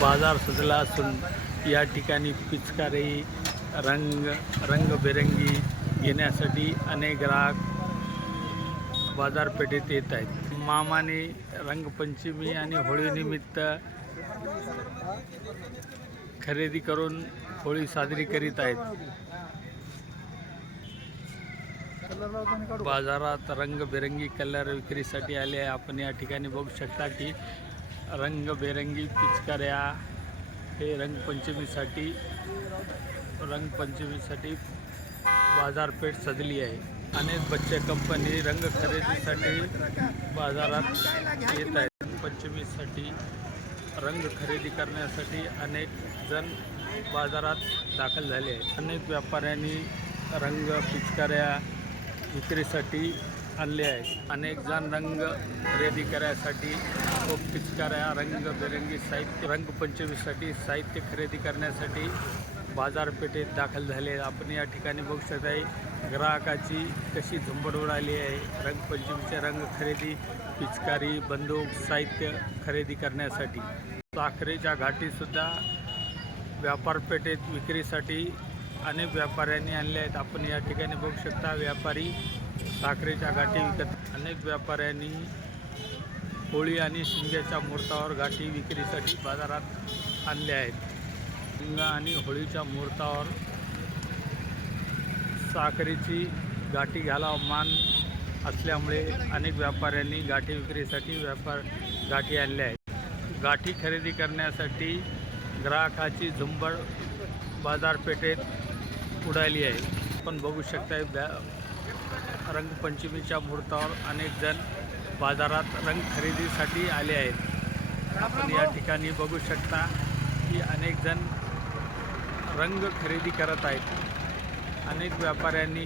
बाजार सजला असून या ठिकाणी पिचकारी रंग रंगबेरंगी घेण्यासाठी अनेक ग्राहक बाजारपेठेत येत आहेत. मामाने रंगपंचमी आणि होळीनिमित्त खरेदी करून होळी साजरी करीत आहेत. बाजारात रंगबेरंगी कलर विक्रीसाठी आले आपण या ठिकाणी बघू शकता की रंगबेरंगी पिचकाऱ्या हे रंगपंचमीसाठी रंगपंचमीसाठी बाजारपेठ सजली आहे. अनेक बच्चे कंपनी रंग खरेदीसाठी बाजारात येत आहेत. रंगपंचमीसाठी रंग खरेदी करण्यासाठी अनेक जण बाजारात दाखल झाले आहेत. अनेक व्यापाऱ्यांनी रंग पिचकाऱ्या विक्रीसाठी आणले आहेत. अनेक जण रंग खरेदी करायसाठी व पिचकाऱ्या रंगबेरंगी साहित्य रंगपंचमीसाठी साहित्य खरेदी करण्यासाठी बाजारपेठेत दाखल झाले. आहेत. आपण या ठिकाणी बघू शकत आहे ग्राहकाची कशी झुंबड उडाली आहे. रंगपंचमीचे रंग खरेदी पिचकारी बंदूक साहित्य खरेदी करण्यासाठी. साखरेच्या घाटीसुद्धा व्यापारपेठेत विक्रीसाठी अनेक व्यापाऱ्यांनी आणले आहेत. आपण या ठिकाणी बघू शकता व्यापारी साखरेच्या गाठी विकत अनेक व्यापाऱ्यांनी होळी आणि शिंग्याच्या मुहूर्तावर गाठी विक्रीसाठी बाजारात आणल्या आहेत. शिंगा आणि होळीच्या मुहूर्तावर साखरेची गाठी घालावा मान असल्यामुळे अनेक व्यापाऱ्यांनी गाठी विक्रीसाठी व्यापार गाठी आणल्या आहेत. गाठी खरेदी करण्यासाठी ग्राहकाची झुंबड बाजारपेठेत उडाली आहे. आपण बघू शकता रंगपंचमीच्या मुहूर्तावर अनेक जण बाजारात रंग खरेदीसाठी आले आहेत. आपण या ठिकाणी बघू शकता की अनेक जण रंग खरेदी करत आहेत. अनेक व्यापाऱ्यांनी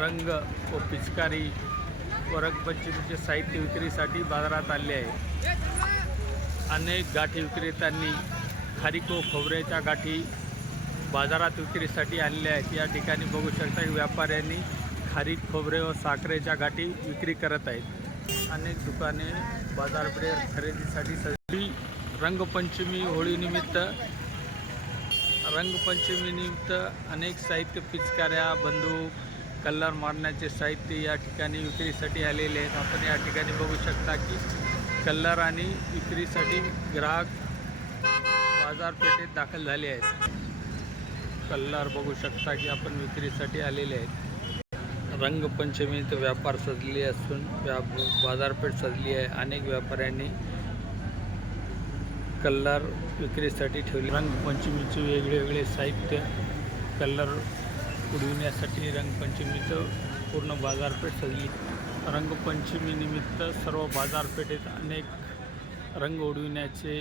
रंग व पिचकारी व रंगपंचमीचे साहित्य विक्रीसाठी बाजारात आणले आहे. अनेक गाठी विक्रेत्यांनी खारीक खोबऱ्याच्या गाठी बाजारात विक्रीसाठी आणल्या आहेत. या ठिकाणी बघू शकता की व्यापाऱ्यांनी खारीक खोबरे व साखरेच्या गाठी विक्री करत आहेत. अनेक दुकाने बाजारपेठ खरेदीसाठी सजली. रंगपंचमी होळीनिमित्त रंगपंचमीनिमित्त अनेक साहित्य पिचकाऱ्या बंदूक कलर मारण्याचे साहित्य या ठिकाणी विक्रीसाठी आलेले आहेत. आपण या ठिकाणी बघू शकता की कलर आणि विक्रीसाठी ग्राहक बाजारपेठेत दाखल झाले आहेत. कल्लर बघू शकता की आपण विक्रीसाठी आलेले आहेत. रंगपंचमीत व्यापार सजले असून व्या बाजारपेठ सजली आहे. अनेक व्यापाऱ्यांनी कल्लार विक्रीसाठी ठेवले. रंगपंचमीचे वेगळे वेगळे साहित्य कलर उडविण्यासाठी रंगपंचमीचं पूर्ण बाजारपेठ सजली. रंगपंचमीनिमित्त सर्व बाजारपेठेत अनेक रंग उडविण्याचे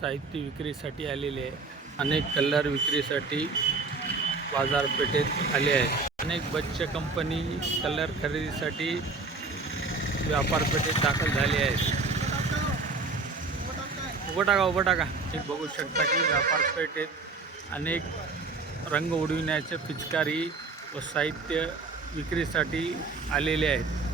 साहित्य विक्रीसाठी आलेले आहे. अनेक कलर विक्रीसाठी बाजारपेठेत आले आहेत अनेक बच्च कंपनी कलर खरेदीसाठी व्यापारपेठेत दाखल झाले आहेत. उभं टाका उभं टाका. हे बघू शकता की व्यापारपेठेत अनेक रंग उडविण्याचे पिचकारी व साहित्य विक्रीसाठी आलेले आहेत.